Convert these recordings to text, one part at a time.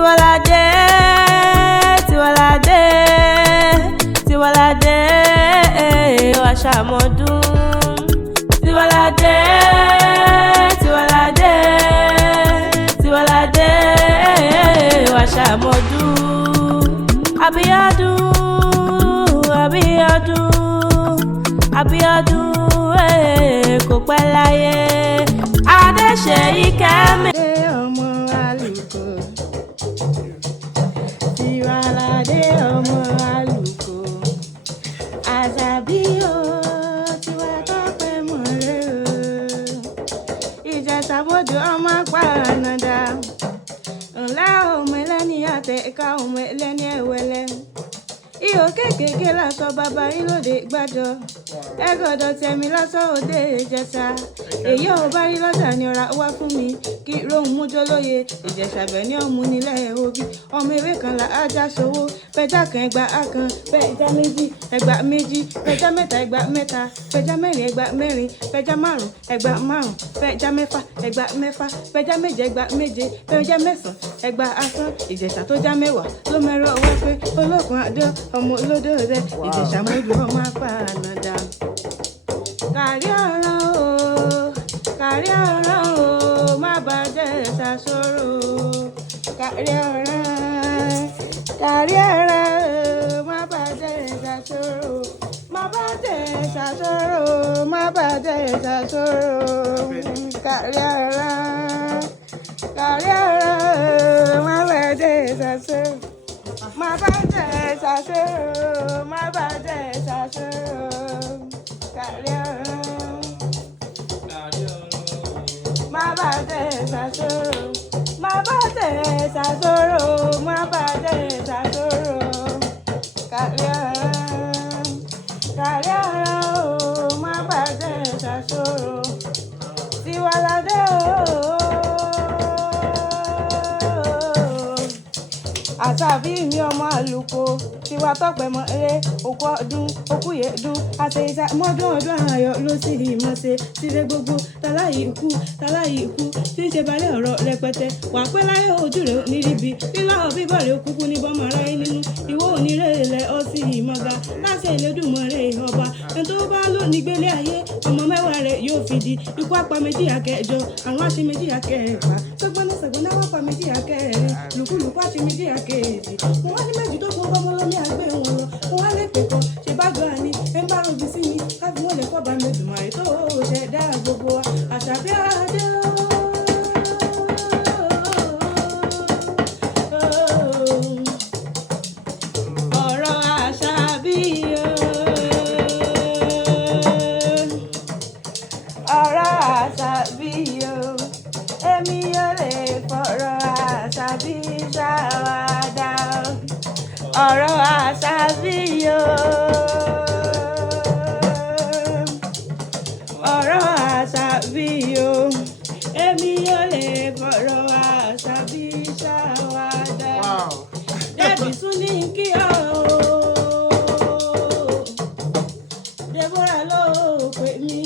Tiwalade, Tiwalade, Tiwalade, wa ṣàmọ́dún. Tiwalade, Tiwalade, Tiwalade, wa ṣàmọ́dún. Abíọ́dún, Abíọ́dún, Abíọ́dún, kò pẹ́ láyé. Adéṣeyì Kẹ́mi. Ọmọ àlùkò, Tiwalade ọmọ àlùkò, Àṣàbí o, tiwa tọ́pẹ́ mọ̀rẹ́ o, Ìjẹ̀ṣà-Bòdò ọmọ pàrànàdà, ńlá ọmọ ẹlẹ́ni àtẹ̀ká ọmọ ẹlẹ́ni ẹ̀wẹ̀lẹ́. Ihò kékèké lásọ bàbá yín lóde gbàjọ, ẹgọdọ tẹmí lásọ òde Ìjẹ̀ṣà. Èyí ò bá rí lọ́jà ni ọ̀rá wá fún mi kí rohùn mújó lóye. Ìjẹ̀ṣà bẹ̀ ní ọ̀mù nílẹ̀ òbí, ọmọ ewé kan là ájá ṣòwò. Pẹja kan ẹgbà kan, pẹja méjì ẹgbà méjì, pẹja mẹ́ta ẹgbà mẹ́ta, pẹja mẹ́rin ẹgbà mẹ́rin, pẹja márùn ẹgbà márùn, pẹja mẹ́fà ẹgbà mẹ́fà, pẹja méje ẹgbà méje, pẹja mẹ́sàn ẹgbà asán. Ìjẹ̀ṣà tó já mẹ́wàá ló mẹ́rọ wá pé olókun àdó ọmọ olódò rẹ. Ìjẹ̀ṣà-Bòdò ọmọ apànàdà. Kárí ọ̀ràn o, kárí ọ̀ràn o, má bàjẹ́ ìsàsóró. Kárí ọ̀ràn, kárí ọ̀ràn o, má bàjẹ́ ìsàsóró. Má bàjẹ́ ìsàsóró, má bàjẹ́ ìsàsóró. Kárí ọ̀ràn, kárí ọ̀ràn o, má bàjẹ́ ìsàsóró. Má bàjẹ́ ìsàsóró, má bàjẹ́ ìsàsóró. Kárí ọ̀ràn, má bàjẹ́ ìsàsóró, má bàjẹ́ ìsàsóró, má bàjẹ́ ìsàsóró. Kárí ọ̀ràn, kárí ọ̀ràn o, má bàjẹ́ ìsàsóró. Tiwalade o, Àṣàbí mi ọmọ àlùkò, tiwa tọ́pẹ́ mọ eré. Òkú ọdún, òkú yèdún, àṣẹ ìṣàmọ́dún ọdún ayọ̀ ló sì mọ̀ ṣe. Síre gbogbo tàláyì ikú, tàláyì ikú, tí ń ṣe balẹ̀ ọ̀rọ̀ rẹpẹtẹ. Wà pẹ́ láyé ojú rẹ̀ níríbi, lílọ́ bíbọ̀ rẹ̀ kúkú ní bọ́mọ aráyé nínú. Ìwọ onírè ilẹ̀ ọ sí ìmọ̀ga, láṣẹ Elédùmarè ọba. Ẹni tó bá lò ní gbélé ayé, ọmọ mẹ́wàá rẹ̀ yóò fi di. Ikú apá méjì akẹ́jọ, àwọn àṣẹ méjì akẹ́ẹ̀fà. Sọgbọ́n sọ̀gbọ́n wá pa méjì akẹ́ẹ̀rin, lùkúlùkú àṣẹ méjì akẹ́ẹ̀jì. Mo wá ní méjì tó kó bọ́mọ lómi àgbẹ̀ wọn lọ. Mo wá lè pè kọ́, ṣe bá gbọ́ àní, ẹ bá rògbì sí mi. Káfí wọn lè kọ́ bá mi Èdùmàrè tó ṣẹ̀dá gbogbo wa. Àṣàbí adé o. Ọ̀rọ̀ Àṣàbí o. Ọ̀rọ̀ Àṣàbí o. Èmi ò lè fọ̀rọ̀ Àṣàbí ṣàwàdà. Ọ̀rọ̀ Àṣàbí o. Ọ̀rọ̀ Àṣàbí o. Èmi ò lè fọ̀rọ̀ Àṣàbí ṣàwàdà. Débì tún ní kí ọ o. Deborah ló pè mí.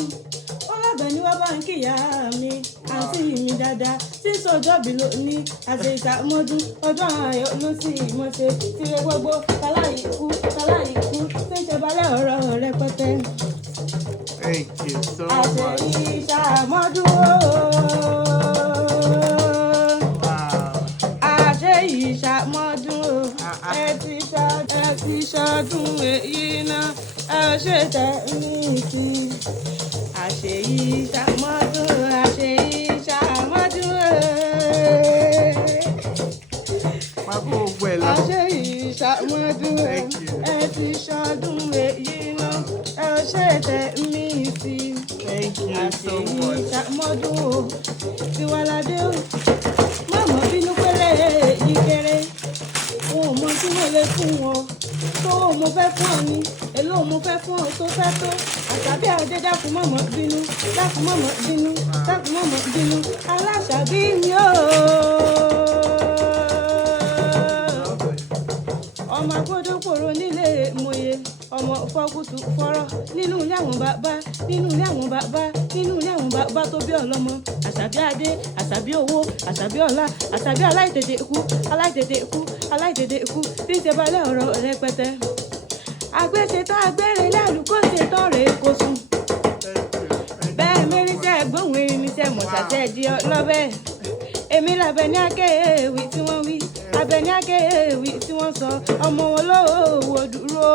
Ó lọ́bẹ̀ ni wọ́n bá ń kíyà mi. Àǹtí mi dáadáa tí sọjọ́bí ló ní. Àṣẹ ìṣàmọ́dún ọdún ayọ̀ ló sì mọ̀ ṣe. Tire gbogbo tàláyì ikú, tàláyì ikú, tí ń ṣe balẹ̀ ọ̀rọ̀ rẹpẹtẹ. Thank you so Àṣẹ much. ìṣàmọ́dún o. Àṣẹ ìṣàmọ́dún o. Ẹ ti ṣọdún èyí náà, ẹ ò ṣe tẹ̀ mí sí. Àṣẹ ìṣàmọ́dún, àṣẹ ìṣàmọ́dún o. Má kó gbogbo ẹ̀ lọ. Àṣẹ ìṣàmọ́dún o. Thank you. Ẹ ti ṣọdún èyí náà, ẹ ò ṣe tẹ̀ mí sí. Thank you so Àṣẹ much. ìṣàmọ́dún o. Tiwalade o. Mọ̀mọ́ bínú pélé yìí kéré. Wọn ò mọ tí mo lè fún wọn. Tó mo fẹ́ fún ọ ni, èló mo fẹ́ fún ọ tó fẹ́ tó. Àṣàbí adé dákun mọ̀mọ́ bínú, dákun mọ̀mọ́ bínú, dákun mọ̀mọ́ bínú. Aláṣàbí mi o. Ọmọ agbódò pòrò nílé mòye. ọmọ fọkùtù fọ́rọ̀ nínú ilé àwọn bàbá nínú ilé àwọn bàbá nínú ilé àwọn bàbá tó bí ọlọ́mọ àṣàbí adé àṣàbí owó àṣàbí ọlá àṣàbí aláìtètè ikú aláìtètè ikú aláìtètè ikú tí ń ṣe balẹ̀ ọ̀rọ̀ rẹpẹtẹ àgbẹ̀ṣetán agbẹ́rẹ́ ilé àlùkò ṣetán rèé kó sùn bẹ́ẹ̀ mẹ́rinṣẹ́ gbóhùn irinṣẹ́ mọ̀ṣáṣẹ́ di lọ́bẹ̀ èmi làbẹ̀ ní akéèwì tí wọ́n wí abẹ ní akéèwì tí wọ́n sọ ọmọ wọn lówó dúró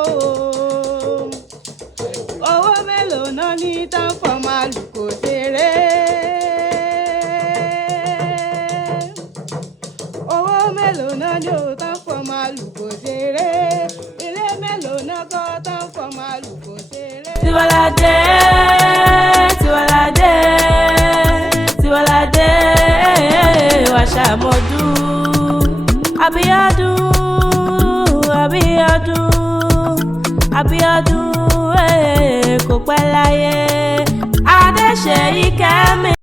owó mélòó náà ní tán fọmọ àlùkò ṣeré owó mélòó náà ní ò tán fọmọ àlùkò ṣeré ilé mélòó náà kọ́ tán fọmọ àlùkò ṣeré. Tiwalade, Tiwalade, Tiwalade, Washamodu, Abiodun, Abiodun, Abiodun, kò pẹ́ láyé, Adéṣeyìí Kẹ́mi.